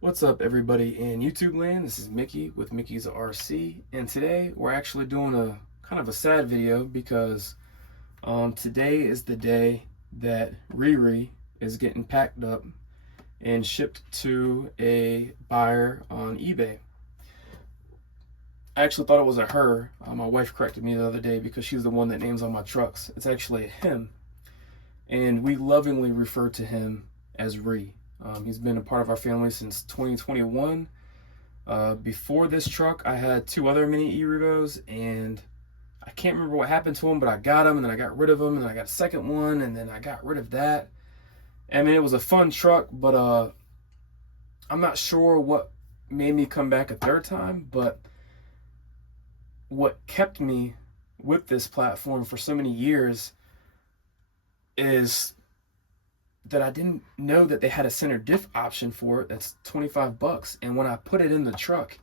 What's up, everybody in YouTube land? This is Mickey with Mickey's RC, and today we're actually doing a kind of a sad video because today is the day that Riri is getting packed up and shipped to a buyer on eBay. I actually thought it was a her. My wife corrected me the other day because she's the one that names all my trucks. It's actually a him, and we lovingly refer to him as Ree. He's been a part of our family since 2021. Before this truck, I had two other mini E-Revos, and I can't remember what happened to them, but I got them, and then I got rid of them, and then I got a second one, and then I got rid of that. I mean, it was a fun truck, but I'm not sure what made me come back a third time, but what kept me with this platform for so many years is that I didn't know that they had a center diff option for it. That's 25 bucks. And when I put it in the truck,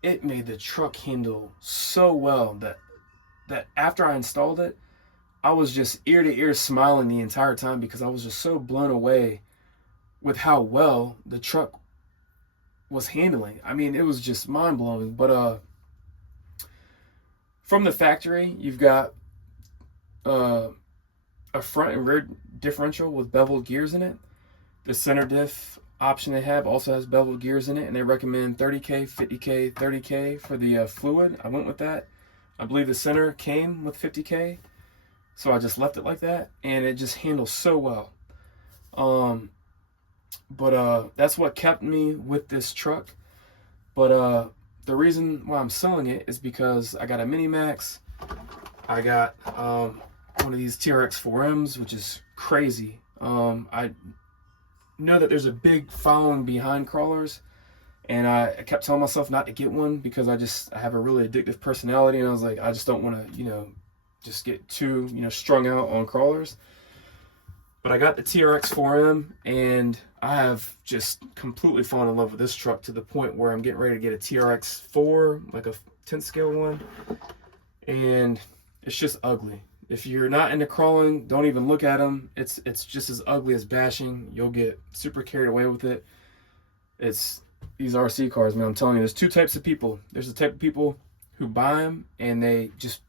it made the truck handle so well that after I installed it, I was just ear to ear smiling the entire time because I was just so blown away with how well the truck was handling. I mean, it was just mind blowing. But from the factory, you've got a front and rear differential with beveled gears in it. The center diff option they have also has beveled gears in it, and they recommend 30K, 50K, 30K for the fluid. I went with that. I believe the center came with 50K, so I just left it like that, and it just handles so well. But that's what kept me with this truck. But the reason why I'm selling it is because I got a Mini Max. I got one of these TRX 4Ms, which is crazy. I know that there's a big following behind crawlers, and I kept telling myself not to get one because I have a really addictive personality, and I was like, I just don't want to, just get too, strung out on crawlers. But I got the TRX 4M, and I have just completely fallen in love with this truck to the point where I'm getting ready to get a TRX 4, like a 10th scale one, and it's just ugly. If you're not into crawling, don't even look at them. It's just as ugly as bashing. You'll get super carried away with it. It's these RC cars, man. I'm telling you, there's two types of people. There's the type of people who buy them and they just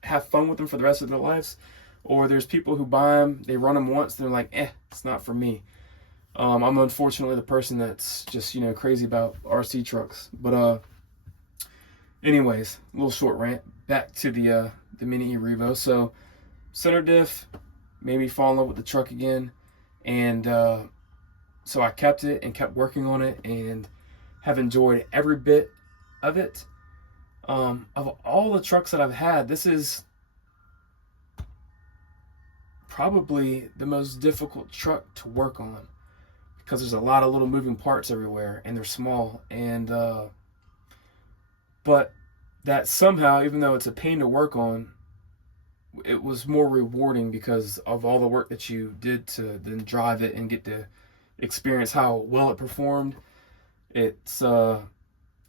have fun with them for the rest of their lives. Or there's people who buy them, they run them once, they're like, it's not for me. I'm unfortunately the person that's just, crazy about RC trucks. But anyways, a little short rant. Back to the Mini E-Revo. So center diff made me fall in love with the truck again, and so I kept it and kept working on it and have enjoyed every bit of it. Of all the trucks that I've had, this is probably the most difficult truck to work on because there's a lot of little moving parts everywhere and they're small, and but that somehow, even though it's a pain to work on, it was more rewarding because of all the work that you did to then drive it and get to experience how well it performed. It's, I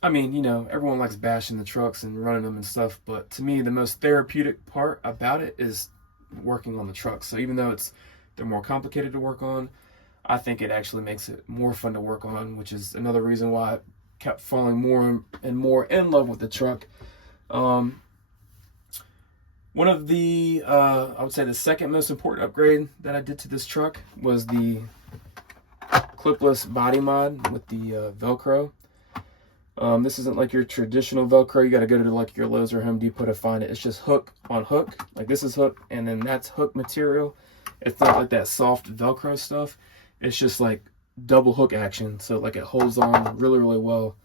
mean, everyone likes bashing the trucks and running them and stuff, but to me, the most therapeutic part about it is working on the trucks. So even though they're more complicated to work on, I think it actually makes it more fun to work on, which is another reason why I kept falling more and more in love with the truck. One of the, I would say the second most important upgrade that I did to this truck was the Clipless body mod with the Velcro. This isn't like your traditional Velcro. You got to go to like your Lowe's or Home Depot to find it. It's just hook on hook. Like this is hook, and then that's hook material. It's not like that soft Velcro stuff. It's just like double hook action. So like it holds on really, really well.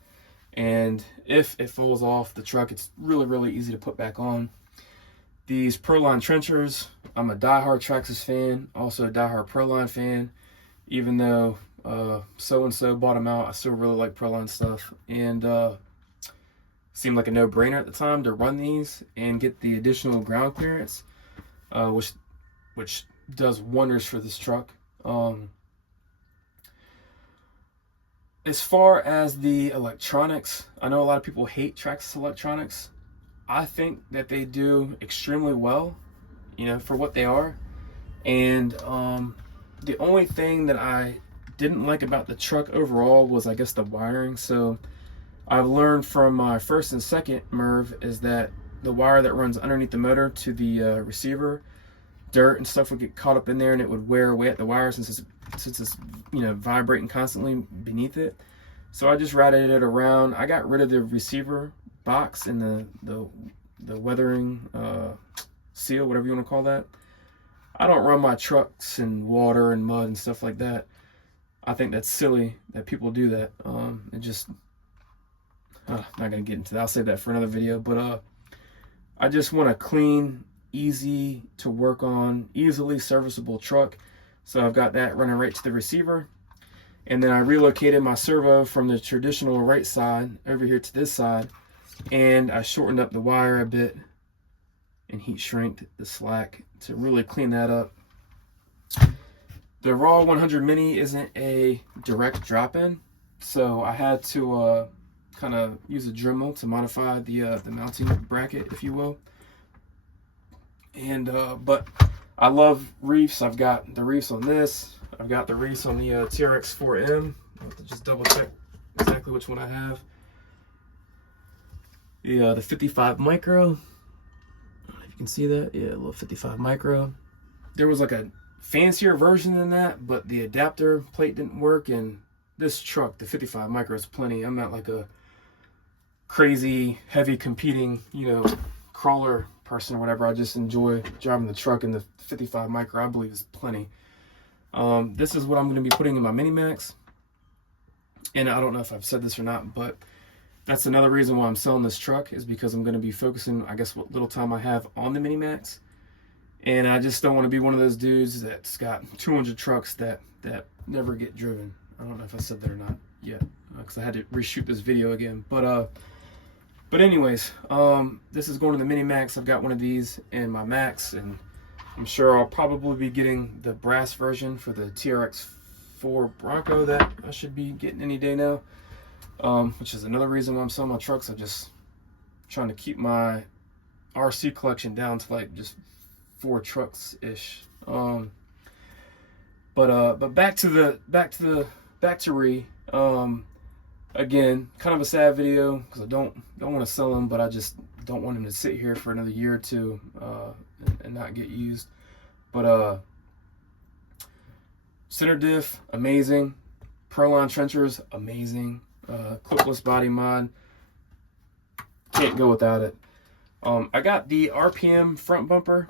And if it falls off the truck, it's really, really easy to put back on. These Proline trenchers, I'm a diehard Traxxas fan, also a diehard Proline fan. Even though so-and-so bought them out, I still really like Proline stuff. And seemed like a no-brainer at the time to run these and get the additional ground clearance, which does wonders for this truck. As far as the electronics, I know a lot of people hate Traxxas electronics. I think that they do extremely well, for what they are. And the only thing that I didn't like about the truck overall was, I guess, the wiring. So I've learned from my first and second MERV is that the wire that runs underneath the motor to the receiver, dirt and stuff would get caught up in there and it would wear away at the wire since it's you know, vibrating constantly beneath it. So I just routed it around. I got rid of the receiver box and the weathering seal, whatever you want to call that. I don't run my trucks in water and mud and stuff like that. I think that's silly that people do that. It just not gonna get into that. I'll save that for another video. But I just want a clean, easy to work on, easily serviceable truck. So I've got that running right to the receiver. And then I relocated my servo from the traditional right side over here to this side. And I shortened up the wire a bit and heat shrinked the slack to really clean that up. The Raw 100 Mini isn't a direct drop-in, so I had to kind of use a Dremel to modify the mounting bracket, if you will. And but I love reefs. I've got the reefs on this. I've got the reefs on the TRX 4M. I'll have to just double check exactly which one I have. The 55 micro. I don't know if you can see that. Yeah, a little 55 micro. There was like a fancier version than that, but the adapter plate didn't work, and this truck, the 55 micro, is plenty. I'm not like a crazy heavy competing, you know, crawler person or whatever. I just enjoy driving the truck, and the 55 micro I believe is plenty. This is what I'm going to be putting in my Mini-Max, and I don't know if I've said this or not, but that's another reason why I'm selling this truck, is because I'm going to be focusing, I guess, what little time I have on the Mini-Max. And I just don't want to be one of those dudes that's got 200 trucks that never get driven. I don't know if I said that or not yet, because I had to reshoot this video again. But anyways, this is going to the Mini-Max. I've got one of these in my Max, and I'm sure I'll probably be getting the brass version for the TRX 4 Bronco that I should be getting any day now, which is another reason why I'm selling my trucks. I'm just trying to keep my RC collection down to like just 4 trucks ish. But back to Re. Again, kind of a sad video because I don't want to sell them, but I just don't want them to sit here for another year or two and not get used. But center diff, amazing. Proline trenchers, amazing. Clipless body mod, can't go without it. I got the RPM front bumper,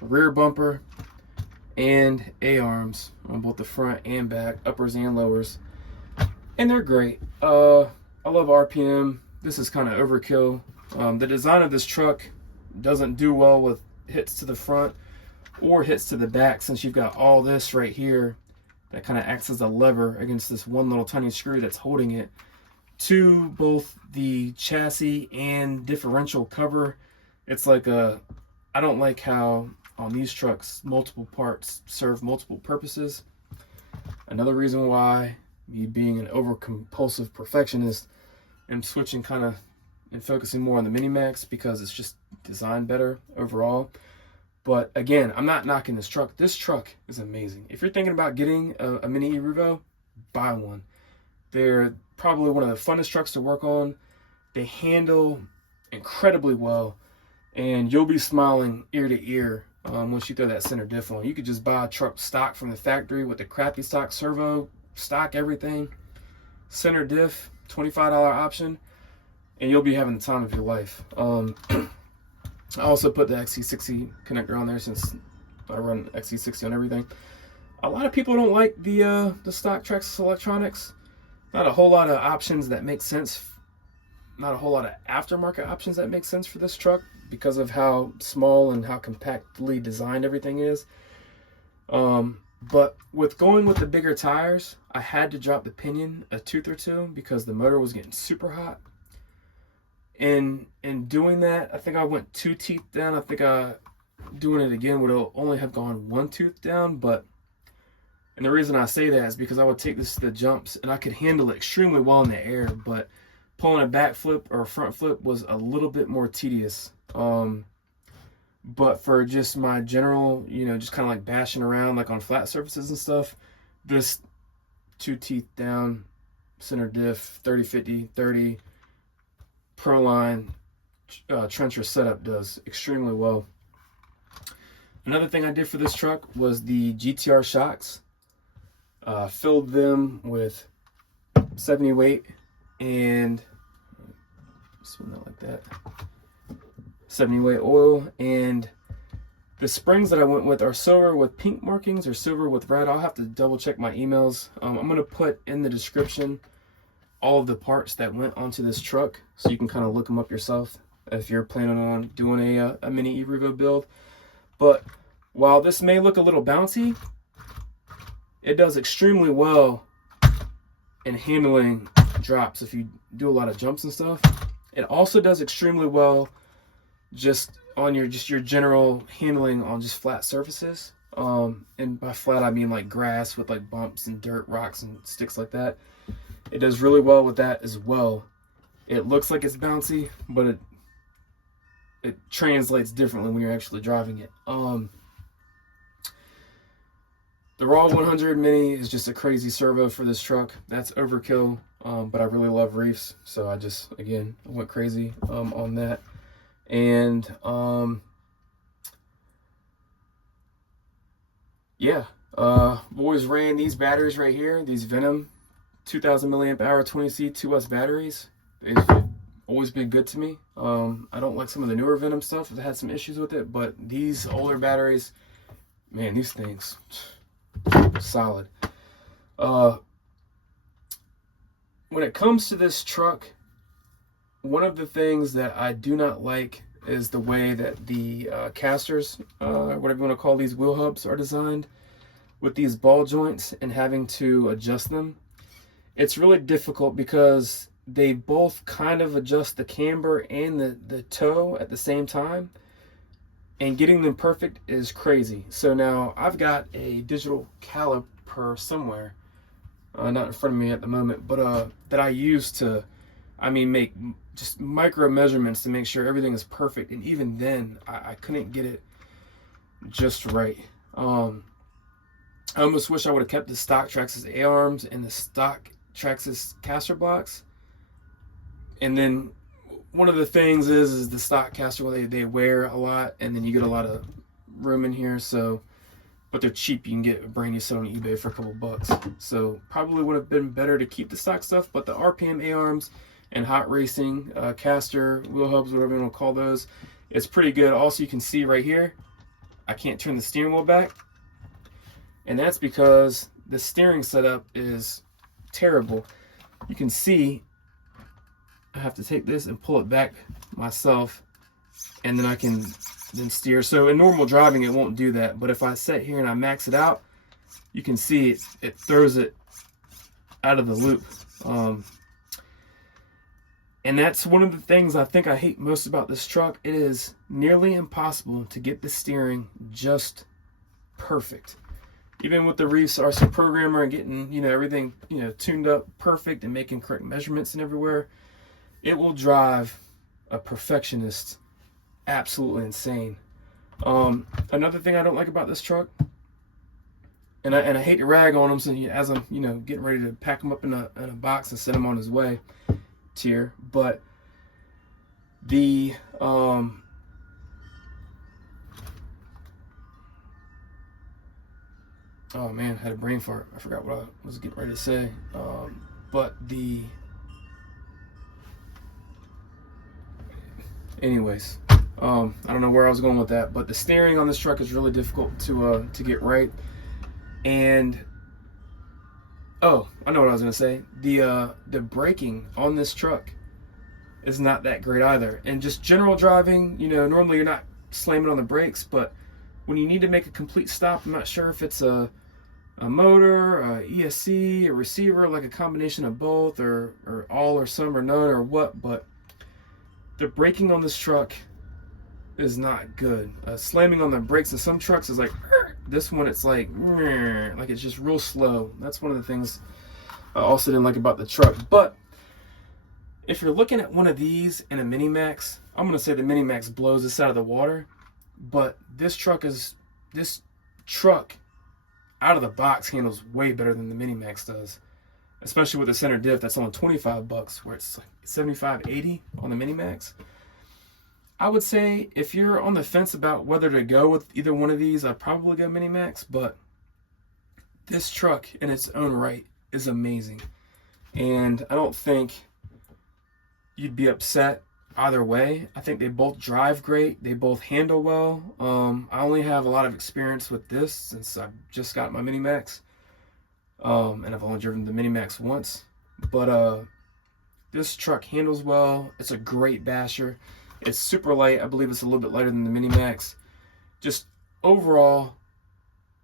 rear bumper, and A-arms on both the front and back, uppers and lowers, and they're great. I love RPM. This is kind of overkill. The design of this truck doesn't do well with hits to the front or hits to the back, since you've got all this right here that kind of acts as a lever against this one little tiny screw that's holding it to both the chassis and differential cover. It's like I don't like how on these trucks multiple parts serve multiple purposes. Another reason why, me being an over compulsive perfectionist, I'm switching kind of and focusing more on the Mini-Max because it's just designed better overall. But again, I'm not knocking this truck. This truck is amazing. If you're thinking about getting a Mini E-Revo, buy one. They're probably one of the funnest trucks to work on. They handle incredibly well, and you'll be smiling ear to ear once you throw that center diff on. You could just buy a truck stock from the factory with the crappy stock servo, stock everything, center diff, $25 option, and you'll be having the time of your life. I also put the XC60 connector on there since I run XC60 on everything. A lot of people don't like the stock Traxxas electronics. Not a whole lot of options that make sense. Not a whole lot of aftermarket options that make sense for this truck because of how small and how compactly designed everything is. But with going with the bigger tires, I had to drop the pinion a tooth or two because the motor was getting super hot. And in doing that, I think I went 2 teeth down. I think doing it again would only have gone 1 tooth down. And the reason I say that is because I would take this to the jumps and I could handle it extremely well in the air, but pulling a back flip or a front flip was a little bit more tedious. But for just my general, just kind of like bashing around like on flat surfaces and stuff, this 2 teeth down, center diff, 30-50, 30 Proline trencher setup does extremely well. Another thing I did for this truck was the GTR Shocks. Filled them with 70 weight and spin that like that. 70 weight oil, and the springs that I went with are silver with pink markings or silver with red. I'll have to double check my emails. I'm going to put in the description all of the parts that went onto this truck so you can kind of look them up yourself if you're planning on doing a mini E-Revo build. But while this may look a little bouncy, it does extremely well in handling drops if you do a lot of jumps and stuff. It also does extremely well just on your general handling on just flat surfaces. And by flat I mean like grass with like bumps and dirt, rocks and sticks like that. It does really well with that as well. It looks like it's bouncy, but it translates differently when you're actually driving it. The Raw 100 Mini is just a crazy servo for this truck. That's overkill, but I really love reefs, so I just, again, went crazy on that. And yeah, boys ran these batteries right here, these Venom 2000 milliamp hour 20C 2S batteries. They've always been good to me. I don't like some of the newer Venom stuff. I've had some issues with it, but these older batteries, man, these things, solid. When it comes to this truck, one of the things that I do not like is the way that the casters, whatever you want to call these wheel hubs, are designed with these ball joints and having to adjust them. It's really difficult because they both kind of adjust the camber and the toe at the same time, and getting them perfect is crazy. So now I've got a digital caliper somewhere, not in front of me at the moment, but that I use to, make just micro measurements to make sure everything is perfect. And even then, I couldn't get it just right. I almost wish I would have kept the stock Traxxas A-arms and the stock Traxxas caster blocks. And then one of the things is the stock caster, well, they wear a lot, and then you get a lot of room in here. So, but they're cheap. You can get a brand new set on eBay for a couple bucks. So probably would have been better to keep the stock stuff. But the RPM A-arms and hot racing caster wheel hubs, whatever you want to call those, it's pretty good. Also, you can see right here, I can't turn the steering wheel back, and that's because the steering setup is terrible. You can see I have to take this and pull it back myself, and then I can then steer. So in normal driving, it won't do that. But if I sit here and I max it out, you can see it throws it out of the loop. And that's one of the things I think I hate most about this truck. It is nearly impossible to get the steering just perfect. Even with the reefs, RC programmer, and getting, everything, tuned up perfect and making correct measurements and everywhere, it will drive a perfectionist absolutely insane. Another thing I don't like about this truck, and I hate to rag on him, so as I'm getting ready to pack him up in a box and send him on his way tier, but the oh man, I had a brain fart. I forgot what I was getting ready to say. But anyways, I don't know where I was going with that, but the steering on this truck is really difficult to get right. And oh, I know what I was gonna say. The braking on this truck is not that great either. And just general driving, normally you're not slamming on the brakes, but when you need to make a complete stop, I'm not sure if it's a motor, a ESC, a receiver, like a combination of both, or all, or some, or none, or what, but the braking on this truck is not good. Slamming on the brakes in some trucks is like, this one it's like it's just real slow. That's one of the things I also didn't like about the truck. But if you're looking at one of these in a Mini Max, I'm gonna say the Mini Max blows this out of the water. But this truck out of the box handles way better than the Mini Max does. especially with the center diff that's only 25 bucks, where it's like 75, 80 on the Minimax. I would say if you're on the fence about whether to go with either one of these, I'd probably go Minimax, but this truck in its own right is amazing. And I don't think you'd be upset either way. I think they both drive great. They both handle well. I only have a lot of experience with this since I've just got my Minimax. And I've only driven the Minimax once. But this truck handles well. It's a great basher. It's super light. I believe it's a little bit lighter than the Minimax. Just overall,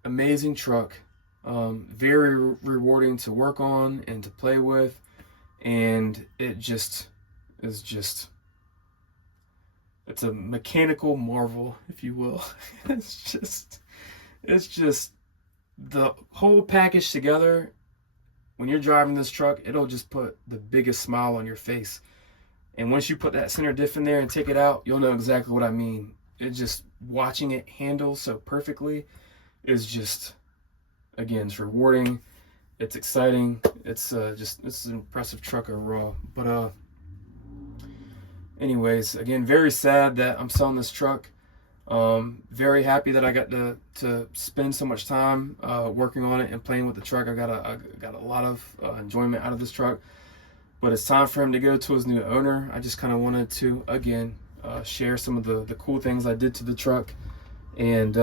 amazing truck. Very rewarding to work on and to play with. And it just is just... it's a mechanical marvel, if you will. It's just the whole package together. When you're driving this truck, it'll just put the biggest smile on your face. And once you put that center diff in there and take it out, you'll know exactly what I mean. It just, watching it handle so perfectly is just, again, it's rewarding. It's exciting. It's it's an impressive truck overall. But anyways, again, very sad that I'm selling this truck. Very happy that I got to spend so much time working on it and playing with the truck. I got a lot of enjoyment out of this truck. But it's time for him to go to his new owner. I just kind of wanted to, again, share some of the cool things I did to the truck. And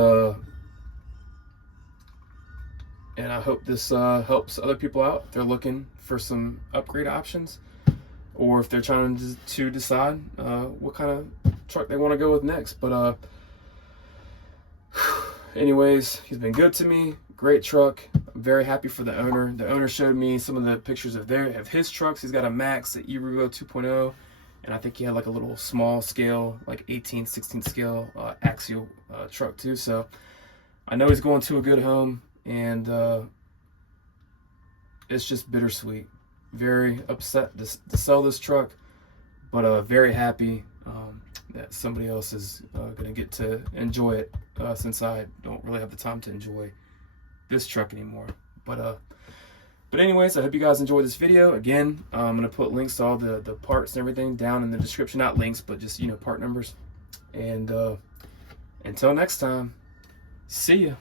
I hope this helps other people out if they're looking for some upgrade options, or if they're trying to decide what kind of truck they want to go with next. But anyways, he's been good to me. Great truck. I'm very happy for the owner. The owner showed me some of the pictures of his trucks. He's got a Max, at E-Revo 2.0, and I think he had like a little small scale, like 18, 16 scale axial truck too. So I know he's going to a good home, and it's just bittersweet. Very upset to sell this truck, but very happy that somebody else is going to get to enjoy it, since I don't really have the time to enjoy this truck anymore. But anyways, I hope you guys enjoyed this video. Again, I'm going to put links to all the parts and everything down in the description. Not links, but just, part numbers. And until next time, see ya.